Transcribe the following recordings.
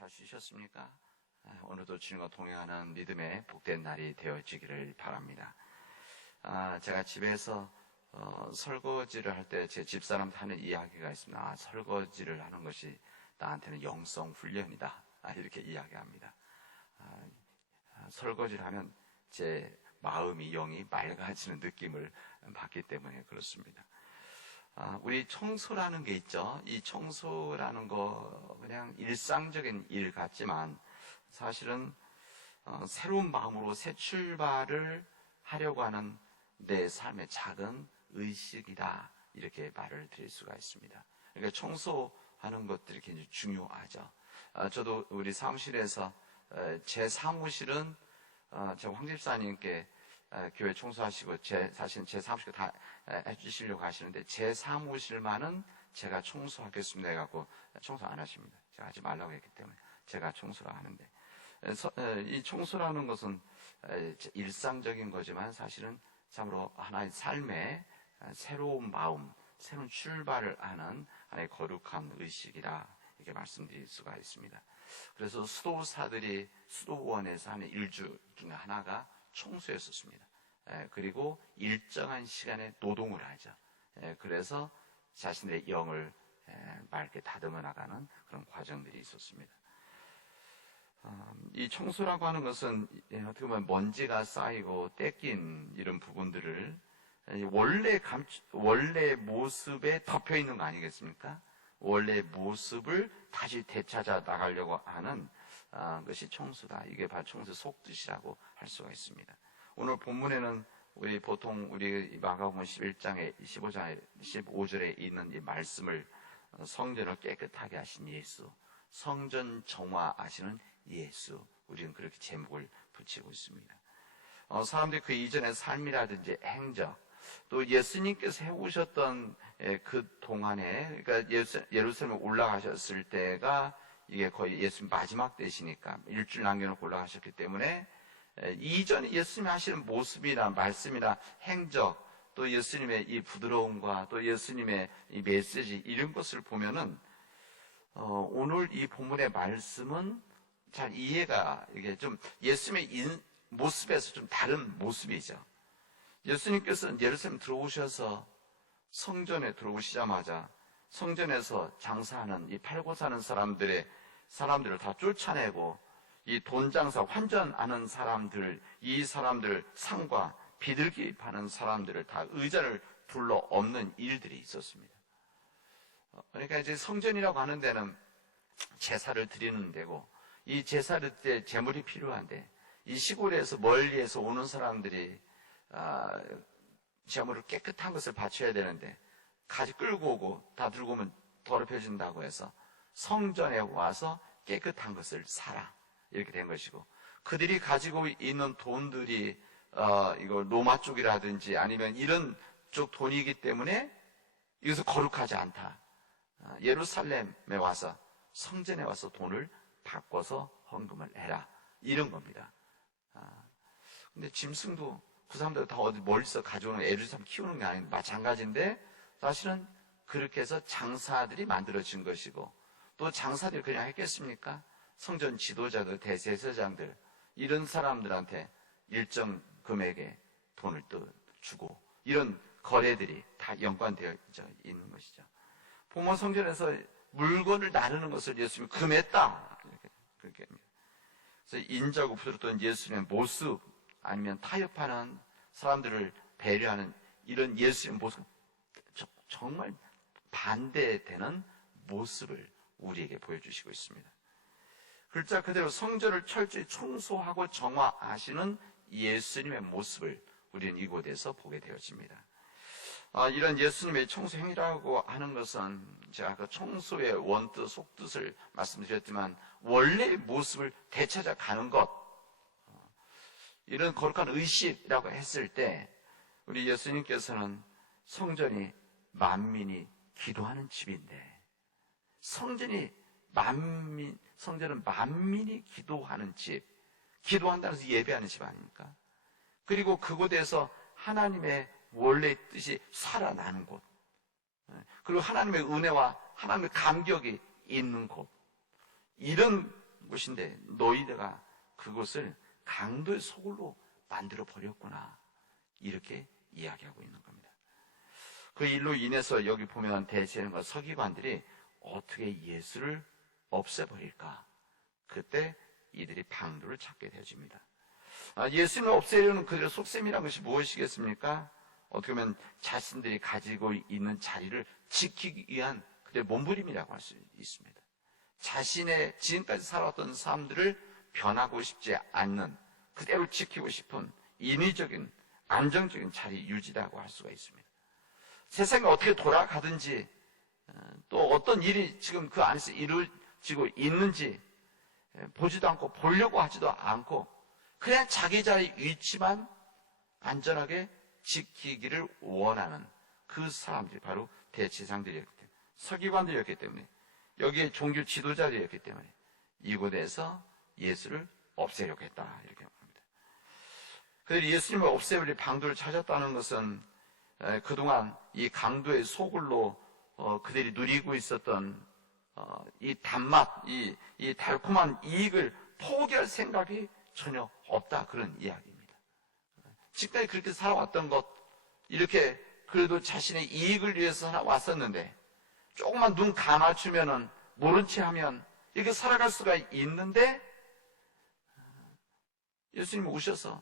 잘 쉬셨습니까? 오늘도 주님과 동행하는 믿음의 복된 날이 되어지기를 바랍니다. 제가 집에서 설거지를 할 때 제 집사람한테 하는 이야기가 있습니다. 설거지를 하는 것이 나한테는 영성 훈련이다. 이렇게 이야기합니다. 설거지를 하면 제 마음이 영이 맑아지는 느낌을 받기 때문에 그렇습니다. 우리 청소라는 게 있죠. 이 청소라는 거 그냥 일상적인 일 같지만 사실은 새로운 마음으로 새 출발을 하려고 하는 내 삶의 작은 의식이다, 이렇게 말을 드릴 수가 있습니다. 그러니까 청소하는 것들이 굉장히 중요하죠. 저도 우리 사무실에서 제 사무실은 제가 황 집사님께 교회 청소하시고 사실 제 사무실 다 해주시려고 하시는데 제 사무실만은 제가 청소하겠습니다 해갖고 청소 안 하십니다. 제가 하지 말라고 했기 때문에 제가 청소를 하는데, 이 청소라는 것은 일상적인 거지만 사실은 참으로 하나의 삶의 새로운 마음, 새로운 출발을 하는 하나의 거룩한 의식이라 이렇게 말씀드릴 수가 있습니다. 그래서 수도사들이 수도원에서 하는 일주 중에 하나가 청소였었습니다. 그리고 일정한 시간에 노동을 하죠. 그래서 자신의 영을 맑게 다듬어 나가는 그런 과정들이 있었습니다. 이 청소라고 하는 것은 어떻게 보면 먼지가 쌓이고 떼낀 이런 부분들을 원래 모습에 덮여 있는 거 아니겠습니까? 원래 모습을 다시 되찾아 나가려고 하는 것이 청소다. 이게 바로 청소의 속뜻이라고 할 수가 있습니다. 오늘 본문에는 보통 우리 마가복음 11장에 15장에 15절에 있는 이 말씀을 성전을 깨끗하게 하신 예수, 성전 정화하시는 예수, 우리는 그렇게 제목을 붙이고 있습니다. 사람들이 그 이전의 삶이라든지 행적, 또 예수님께서 해오셨던 그 동안에, 그러니까 예루살렘에 올라가셨을 때가 이게 거의 예수님 마지막 때시니까 일주일 남겨놓고 올라가셨기 때문에 이전에 예수님이 하시는 모습이나 말씀이나 행적, 또 예수님의 이 부드러움과 또 예수님의 이 메시지, 이런 것을 보면은 오늘 이 본문의 말씀은 잘 이해가, 이게 좀 예수님의 모습에서 좀 다른 모습이죠. 예수님께서 예루살렘 들어오셔서 성전에 들어오시자마자 성전에서 장사하는 이 팔고 사는 사람들을 다 쫓아내고 이 돈 장사 환전하는 사람들, 이 사람들 상과 비둘기 파는 사람들을 다 의자를 둘러 엎는 일들이 있었습니다. 그러니까 이제 성전이라고 하는 데는 제사를 드리는 데고, 이 제사를 때 제물이 필요한데 이 시골에서 멀리에서 오는 사람들이 제물을 깨끗한 것을 바쳐야 되는데 가지 끌고 오고 다 들고 오면 더럽혀진다고 해서 성전에 와서 깨끗한 것을 사라, 이렇게 된 것이고, 그들이 가지고 있는 돈들이 이거 로마 쪽이라든지 아니면 이런 쪽 돈이기 때문에 이것은 거룩하지 않다. 예루살렘에 와서 성전에 와서 돈을 바꿔서 헌금을 해라, 이런 겁니다. 근데 짐승도 그 사람들 다 어디 멀리서 가져오는 애를 참 키우는 게 아닌데 마찬가지인데, 사실은 그렇게 해서 장사들이 만들어진 것이고, 또 장사들이 그냥 했겠습니까? 성전 지도자들, 대제사장들, 이런 사람들한테 일정 금액의 돈을 또 주고, 이런 거래들이 다 연관되어 있는 것이죠. 포모 성전에서 물건을 나누는 것을 예수님이 금했다, 그렇게 합니다. 그래서 인자고 부드럽던 예수님의 모습, 아니면 타협하는 사람들을 배려하는 이런 예수님의 모습, 정말 반대되는 모습을 우리에게 보여주시고 있습니다. 글자 그대로 성전을 철저히 청소하고 정화하시는 예수님의 모습을 우리는 이곳에서 보게 되어집니다. 이런 예수님의 청소 행위라고 하는 것은 제가 아까 청소의 원뜻, 속뜻을 말씀드렸지만 원래의 모습을 되찾아가는 것, 이런 거룩한 의식이라고 했을 때 우리 예수님께서는 성전이 만민이 기도하는 집인데, 성전은 만민이 기도하는 집, 기도한다는 것은 예배하는 집 아닙니까? 그리고 그곳에서 하나님의 원래 뜻이 살아나는 곳, 그리고 하나님의 은혜와 하나님의 감격이 있는 곳, 이런 곳인데 너희가 그곳을 강도의 소굴로 만들어 버렸구나. 이렇게 이야기하고 있는 겁니다. 그 일로 인해서 여기 보면 대제사장과 서기관들이 어떻게 예수를 없애버릴까? 그때 이들이 방도를 찾게 되어집니다. 예수님을 없애려는 그들의 속셈이라는 것이 무엇이겠습니까? 어떻게 보면 자신들이 가지고 있는 자리를 지키기 위한 그들의 몸부림이라고 할 수 있습니다. 자신의 지금까지 살아왔던 삶들을 변하고 싶지 않는, 그대로 지키고 싶은 인위적인 안정적인 자리 유지라고 할 수가 있습니다. 세상이 어떻게 돌아가든지 또 어떤 일이 지금 그 안에서 이루어지고 있는지 보지도 않고 보려고 하지도 않고 그냥 자기 자리 위치만 안전하게 지키기를 원하는 그 사람들이 바로 대제사장들이었기 때문에, 서기관들이었기 때문에, 여기에 종교 지도자들이었기 때문에 이곳에서 예수를 없애려고 했다, 이렇게 합니다. 그들이 예수님을 없애버릴 방도를 찾았다는 것은 그동안 이 강도의 소굴로 그들이 누리고 있었던 이 단맛, 이 달콤한 이익을 포기할 생각이 전혀 없다, 그런 이야기입니다. 지금까지 그렇게 살아왔던 것, 이렇게 그래도 자신의 이익을 위해서 살아왔었는데 조금만 눈 감아주면은 모른 채 하면 이렇게 살아갈 수가 있는데 예수님이 오셔서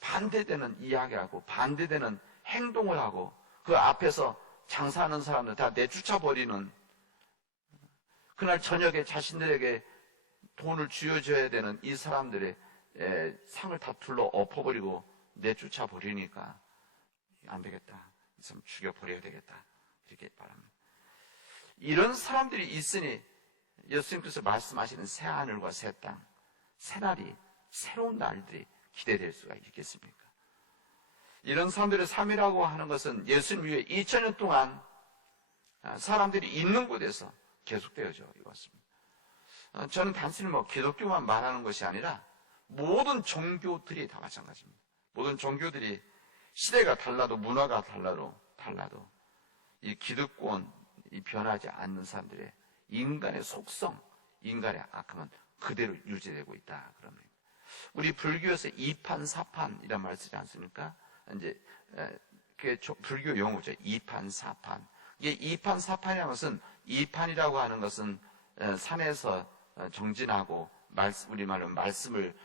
반대되는 이야기하고 반대되는 행동을 하고 그 앞에서 장사하는 사람들 다 내쫓아버리는, 그날 저녁에 자신들에게 돈을 쥐어줘야 되는 이 사람들의 상을 다 둘러 엎어버리고 내쫓아버리니까 안 되겠다, 이 사람 죽여버려야 되겠다, 이렇게 말합니다. 이런 사람들이 있으니 예수님께서 말씀하시는 새하늘과 새 땅, 새날이, 새로운 날들이 기대될 수가 있겠습니까? 이런 사람들의 삶이라고 하는 것은 예수님 위에 2000년 동안 사람들이 있는 곳에서 계속되어져 왔습니다. 저는 단순히 기독교만 말하는 것이 아니라 모든 종교들이 다 마찬가지입니다. 모든 종교들이 시대가 달라도 문화가 달라도 이 기득권, 이 변하지 않는 사람들의 인간의 속성, 인간의 악함은 그대로 유지되고 있다, 그럽니다. 우리 불교에서 이판사판이란 말을 쓰지 않습니까? 이제 그게 불교 용어죠. 이판사판. 이게 이판사판이라는 것은, 이판이라고 하는 것은 산에서 정진하고 우리말로 말씀을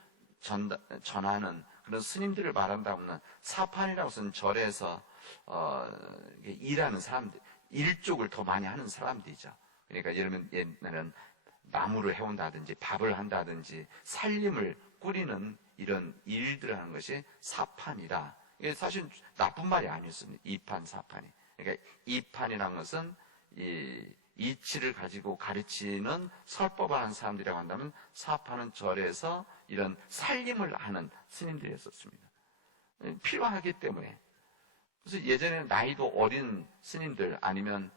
전하는 그런 스님들을 말한다면, 사판이라고 해서는 절에서 일하는 사람들, 일쪽을 더 많이 하는 사람들이죠. 그러니까 예를 들면 옛날에는 나무를 해온다든지 밥을 한다든지 살림을 꾸리는 이런 일들을 하는 것이 사판이다. 이게 사실 나쁜 말이 아니었습니다. 이판, 사판이. 그러니까 이판이라는 것은 이치를 가지고 가르치는 설법을 하는 사람들이라고 한다면, 사판은 절에서 이런 살림을 하는 스님들이었습니다. 필요하기 때문에. 그래서 예전에는 나이도 어린 스님들 아니면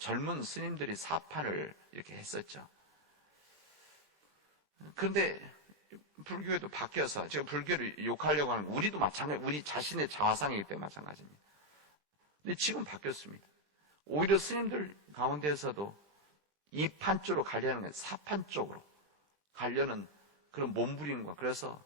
젊은 스님들이 사판을 이렇게 했었죠. 그런데 불교에도 바뀌어서, 제가 불교를 욕하려고 하는, 우리도 마찬가지, 우리 자신의 자화상이기 때문에 마찬가지입니다. 근데 지금 바뀌었습니다. 오히려 스님들 가운데에서도 이판 쪽으로 가려는 게 사판 쪽으로 가려는 그런 몸부림과, 그래서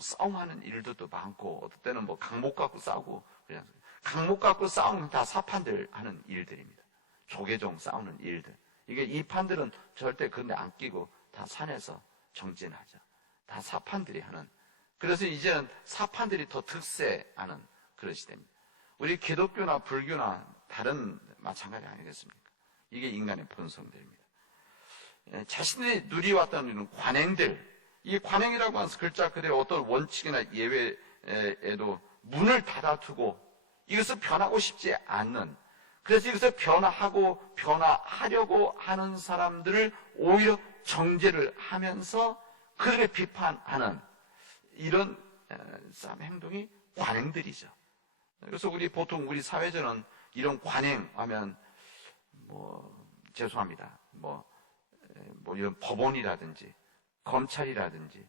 싸움하는 일들도 많고, 어떨 때는 강목 갖고 싸우고, 그냥 강목 갖고 싸우면 다 사판들 하는 일들입니다. 조계종 싸우는 일들. 이게 이판들은 절대 그런데 안 끼고 다 산에서 정진하죠. 다 사판들이 하는. 그래서 이제는 사판들이 더 득세하는 그런 시대입니다. 우리 기독교나 불교나 다른 마찬가지 아니겠습니까? 이게 인간의 본성들입니다. 자신들이 누리왔던 이런 관행들, 이 관행이라고 하는 글자 그대로 어떤 원칙이나 예외에도 문을 닫아두고 이것을 변하고 싶지 않는, 그래서 이것을 변화하려고 하는 사람들을 오히려 정죄를 하면서 그들을 비판하는 이런 행동이 관행들이죠. 그래서 보통 우리 사회에서는 이런 관행하면 죄송합니다. 이런 법원이라든지 검찰이라든지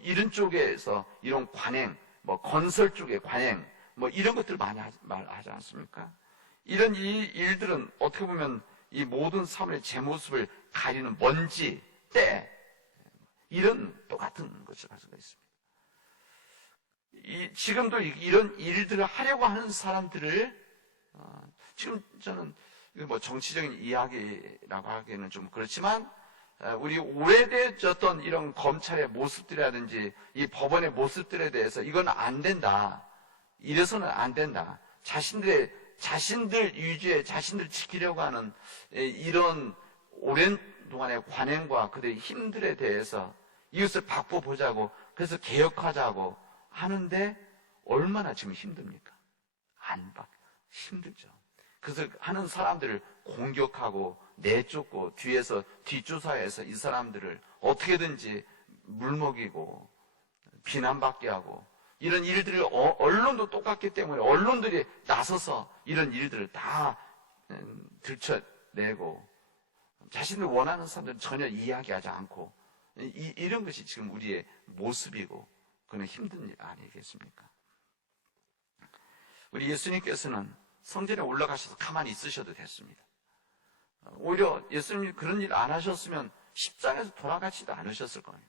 이런 쪽에서 이런 관행, 건설 쪽의 관행, 이런 것들 많이 말하지 않습니까? 이런 일들은 어떻게 보면 이 모든 삶의 제 모습을 가리는 먼지, 때, 이런 똑같은 것을 가지고 있습니다. 지금도 이런 일들을 하려고 하는 사람들을 지금 저는 뭐 정치적인 이야기라고 하기에는 좀 그렇지만 우리 오래되었던 이런 검찰의 모습들이라든지 이 법원의 모습들에 대해서 이건 안 된다. 이래서는 안 된다. 자신들 유지에 자신들 지키려고 하는 이런 오랜 동안의 관행과 그들의 힘들에 대해서 이것을 바꿔보자고 그래서 개혁하자고 하는데 얼마나 지금 힘듭니까? 힘들죠. 그래서 하는 사람들을 공격하고 내쫓고 뒤에서 뒷조사해서 이 사람들을 어떻게든지 물먹이고 비난받게 하고 이런 일들을 언론도 똑같기 때문에 언론들이 나서서 이런 일들을 다 들춰내고 자신들 원하는 사람들은 전혀 이야기하지 않고 이런 것이 지금 우리의 모습이고 그건 힘든 일 아니겠습니까? 우리 예수님께서는 성전에 올라가셔서 가만히 있으셔도 됐습니다. 오히려 예수님이 그런 일 안 하셨으면 십자가에서 돌아가지도 않으셨을 거예요.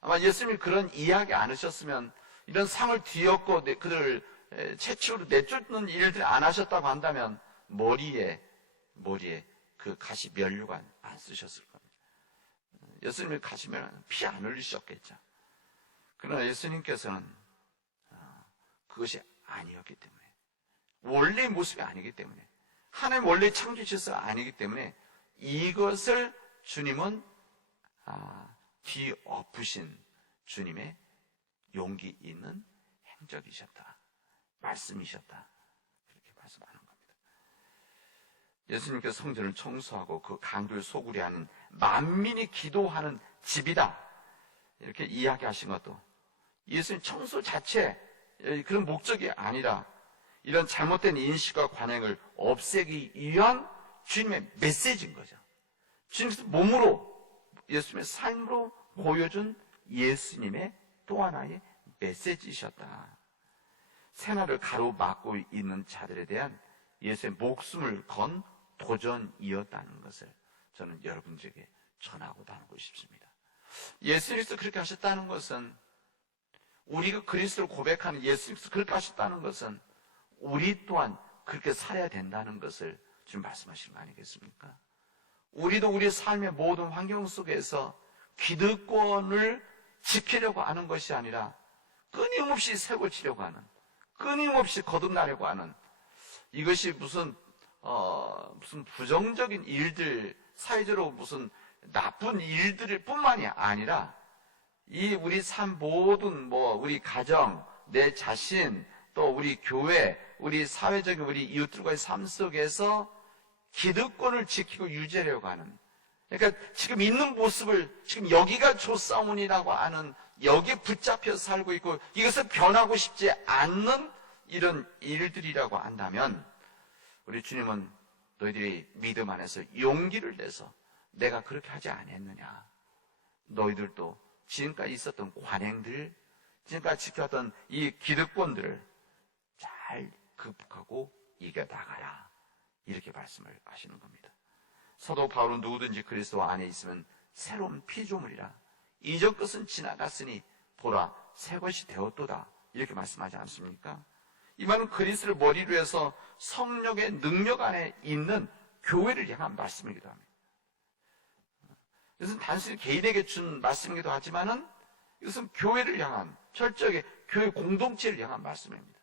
아마 예수님이 그런 이야기 안 하셨으면 이런 상을 뒤엎고 그들을 채찍으로 내쫓는 일들을 안 하셨다고 한다면 머리에 그 가시 면류관 안 쓰셨을 겁니다. 예수님이 가시면 피 안 흘리셨겠죠. 그러나 예수님께서는 그것이 아니었기 때문에 원래의 모습이 아니기 때문에 하나님 원래 창조주셔서 아니기 때문에 이것을 주님은 뒤엎으신 주님의 용기 있는 행적이셨다. 말씀이셨다. 그렇게 말씀하는 겁니다. 예수님께서 성전을 청소하고 그 강도를 소굴히 하는 만민이 기도하는 집이다. 이렇게 이야기하신 것도 예수님 청소 자체 그런 목적이 아니라 이런 잘못된 인식과 관행을 없애기 위한 주님의 메시지인 거죠. 주님께서 몸으로 예수님의 삶으로 보여준 예수님의 또 하나의 메시지이셨다. 생활을 가로막고 있는 자들에 대한 예수의 목숨을 건 도전이었다는 것을 저는 여러분들에게 전하고 나누고 싶습니다. 예수님께서 그렇게 하셨다는 것은 우리가 그리스도를 고백하는 예수님께서 그렇게 하셨다는 것은 우리 또한 그렇게 살아야 된다는 것을 지금 말씀하신 거 아니겠습니까? 우리도 우리의 삶의 모든 환경 속에서 기득권을 지키려고 하는 것이 아니라 끊임없이 새고치려고 하는, 끊임없이 거듭나려고 하는 이것이 무슨 부정적인 일들, 사회적으로 무슨 나쁜 일들 뿐만이 아니라 이 우리 삶 모든 우리 가정, 내 자신, 또 우리 교회, 우리 사회적인 우리 이웃들과의 삶 속에서 기득권을 지키고 유지하려고 하는, 그러니까 지금 있는 모습을 지금 여기가 조사원이라고 하는 여기에 붙잡혀 살고 있고 이것을 변하고 싶지 않는 이런 일들이라고 한다면 우리 주님은 너희들이 믿음 안에서 용기를 내서 내가 그렇게 하지 않았느냐, 너희들도 지금까지 있었던 관행들, 지금까지 지켜왔던 이 기득권들을 잘 극복하고 이겨나가라, 이렇게 말씀을 하시는 겁니다. 사도 바울은 누구든지 그리스도 안에 있으면 새로운 피조물이라, 이전 것은 지나갔으니 보라 새 것이 되었도다, 이렇게 말씀하지 않습니까? 이 말은 그리스도를 머리로 해서 성령의 능력 안에 있는 교회를 향한 말씀이기도 합니다. 이것은 단순히 개인에게 준 말씀이기도 하지만은 이것은 교회를 향한, 철저하게 교회 공동체를 향한 말씀입니다.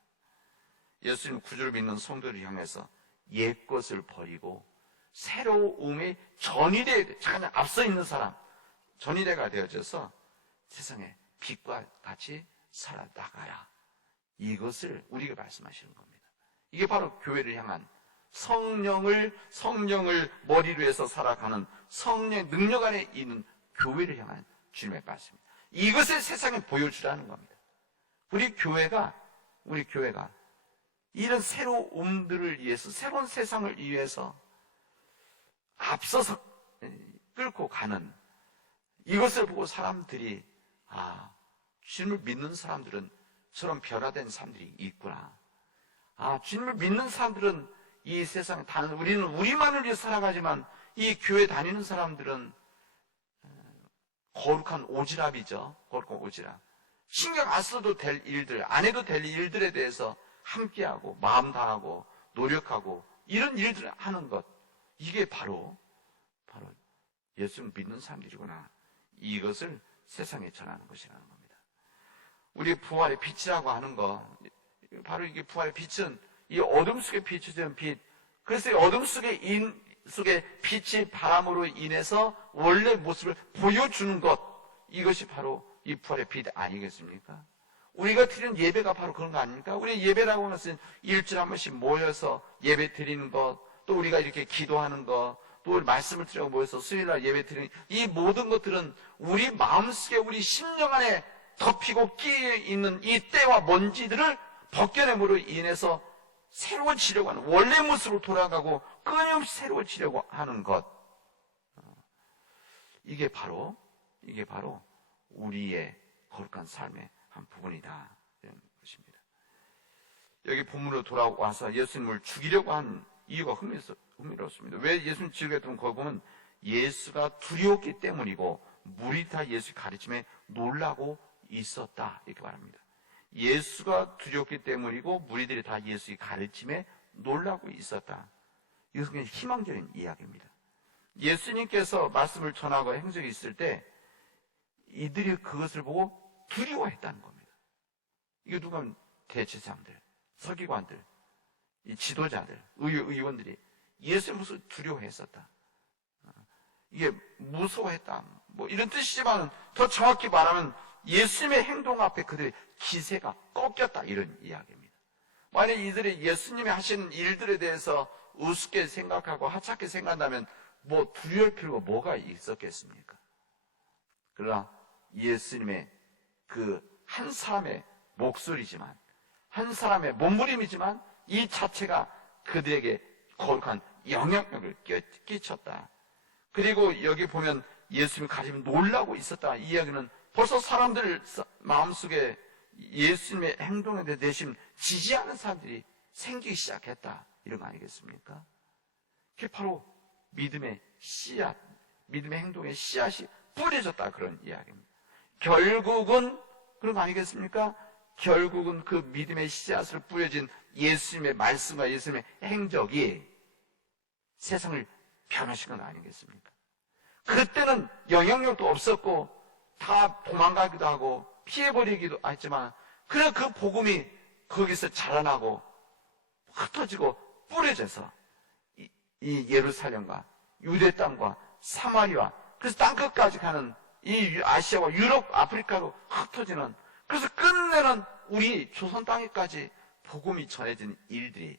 예수님 구주를 믿는 성도를 향해서 옛 것을 버리고 새로움의 전이대, 잠깐 앞서 있는 사람, 전이대가 되어져서 세상에 빛과 같이 살아나가라, 이것을 우리가 말씀하시는 겁니다. 이게 바로 교회를 향한 성령을 머리로 해서 살아가는 성령의 능력 안에 있는 교회를 향한 주님의 말씀입니다. 이것을 세상에 보여주라는 겁니다. 우리 교회가 이런 새로움들을 위해서, 새로운 세상을 위해서 앞서서 끌고 가는, 이것을 보고 사람들이 주님을 믿는 사람들은 저런 변화된 사람들이 있구나. 주님을 믿는 사람들은 이 세상에 우리는 우리만을 위해 살아가지만 이 교회 다니는 사람들은 거룩한 오지랖이죠. 거룩한 오지랖. 신경 안 써도 될 일들, 안 해도 될 일들에 대해서 함께하고 마음 다하고 노력하고 이런 일들을 하는 것, 이게 바로 예수 믿는 사람들이구나. 이것을 세상에 전하는 것이라는 겁니다. 우리 부활의 빛이라고 하는 거, 바로 이게 부활의 빛은 이 어둠 속에 비추는 빛. 그래서 이 어둠 속에 빛이 바람으로 인해서 원래 모습을 보여주는 것, 이것이 바로 이 부활의 빛 아니겠습니까? 우리가 드리는 예배가 바로 그런 거 아닙니까? 우리 예배라고 하는 것은 일주일에 한 번씩 모여서 예배 드리는 것, 또 우리가 이렇게 기도하는 것, 또 말씀을 드리고 모여서 수요일날 예배 드리는 이 모든 것들은 우리 마음속에 우리 심령 안에 덮이고 끼어 있는 이 때와 먼지들을 벗겨냄으로 인해서 새로워지려고 하는, 원래 모습으로 돌아가고 끊임없이 새로워지려고 하는 것, 이게 바로 우리의 거룩한 삶의 한 부분이다, 이런 것입니다. 여기 본문으로 돌아와서 예수님을 죽이려고 한 이유가 흥미롭습니다. 왜 예수님 죽이려고 했던 거 보면 예수가 두려웠기 때문이고 무리 다 예수의 가르침에 놀라고 있었다, 이렇게 말합니다. 예수가 두렵기 때문이고 무리들이 다 예수의 가르침에 놀라고 있었다. 이것은 그냥 희망적인 이야기입니다. 예수님께서 말씀을 전하고 행적이 있을 때 이들이 그것을 보고 두려워했다는 겁니다. 이게 누가? 대제사장들, 서기관들, 이 지도자들, 의원들이 예수의 모습을 두려워했었다. 이게 무서워했다, 뭐 이런 뜻이지만 더 정확히 말하면 예수님의 행동 앞에 그들의 기세가 꺾였다, 이런 이야기입니다. 만약 이들이 예수님이 하시는 일들에 대해서 우습게 생각하고 하찮게 생각한다면 뭐 두려울 필요가 뭐가 있었겠습니까? 그러나 예수님의 그 한 사람의 목소리지만, 한 사람의 몸부림이지만 이 자체가 그들에게 거룩한 영향력을 끼쳤다. 그리고 여기 보면 예수님이 가지면 놀라고 있었다, 이 이야기는 벌써 사람들 마음속에 예수님의 행동에 대해 내심 지지하는 사람들이 생기기 시작했다, 이런 거 아니겠습니까? 그게 바로 믿음의 씨앗, 믿음의 행동의 씨앗이 뿌려졌다, 그런 이야기입니다. 결국은 그런 거 아니겠습니까? 결국은 그 믿음의 씨앗을 뿌려진 예수님의 말씀과 예수님의 행적이 세상을 변화시킨 건 아니겠습니까? 그때는 영향력도 없었고 다 도망가기도 하고 피해버리기도 했지만, 그래 그 복음이 거기서 자라나고 흩어지고 뿌려져서 이 예루살렘과 유대 땅과 사마리아, 그래서 땅끝까지 가는 이 아시아와 유럽, 아프리카로 흩어지는, 그래서 끝내는 우리 조선 땅에까지 복음이 전해진 일들이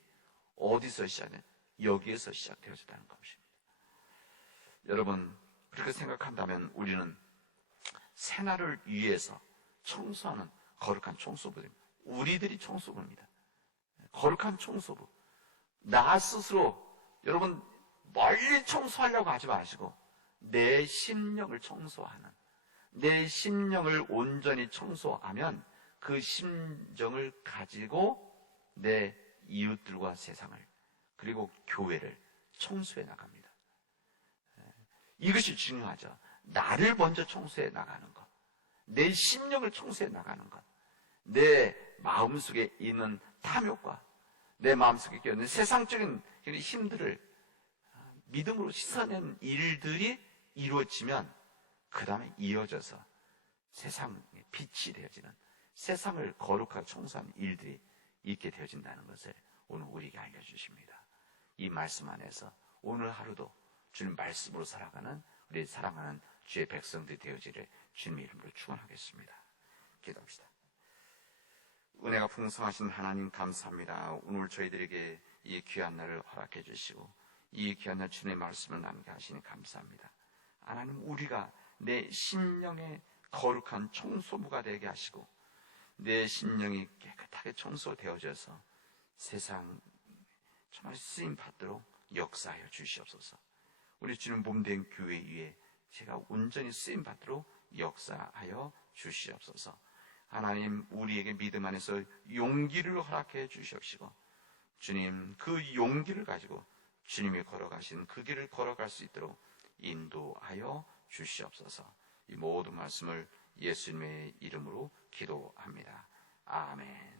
어디서 시작된? 여기에서 시작되어졌다는 것입니다. 여러분, 그렇게 생각한다면 우리는 새날을 위해서 청소하는 거룩한 청소부입니다. 우리들이 청소부입니다. 거룩한 청소부. 나 스스로, 여러분, 멀리 청소하려고 하지 마시고 내 심령을 청소하는, 내 심령을 온전히 청소하면 그 심정을 가지고 내 이웃들과 세상을, 그리고 교회를 청소해 나갑니다. 이것이 중요하죠. 나를 먼저 청소해 나가는 것, 내 심령을 청소해 나가는 것, 내 마음속에 있는 탐욕과 내 마음속에 있는 세상적인 힘들을 믿음으로 씻어내는 일들이 이루어지면 그 다음에 이어져서 세상의 빛이 되어지는, 세상을 거룩하게 청소하는 일들이 있게 되어진다는 것을 오늘 우리에게 알려주십니다. 이 말씀 안에서 오늘 하루도 주님 말씀으로 살아가는 우리 사랑하는 주의 백성들이 되어지를 주님의 이름으로 축원하겠습니다. 기도합시다. 은혜가 풍성하신 하나님 감사합니다. 오늘 저희들에게 이 귀한 날을 허락해 주시고 이 귀한 날 주님의 말씀을 나누게 하시니 감사합니다. 하나님, 우리가 내 심령의 거룩한 청소부가 되게 하시고 내 심령이 깨끗하게 청소되어져서 세상 정말 쓰임 받도록 역사하여 주시옵소서. 우리 주님 몸된 교회 위에 제가 온전히 쓰임 받도록 역사하여 주시옵소서. 하나님, 우리에게 믿음 안에서 용기를 허락해 주시옵시고 주님, 그 용기를 가지고 주님이 걸어가신 그 길을 걸어갈 수 있도록 인도하여 주시옵소서. 이 모든 말씀을 예수님의 이름으로 기도합니다. 아멘.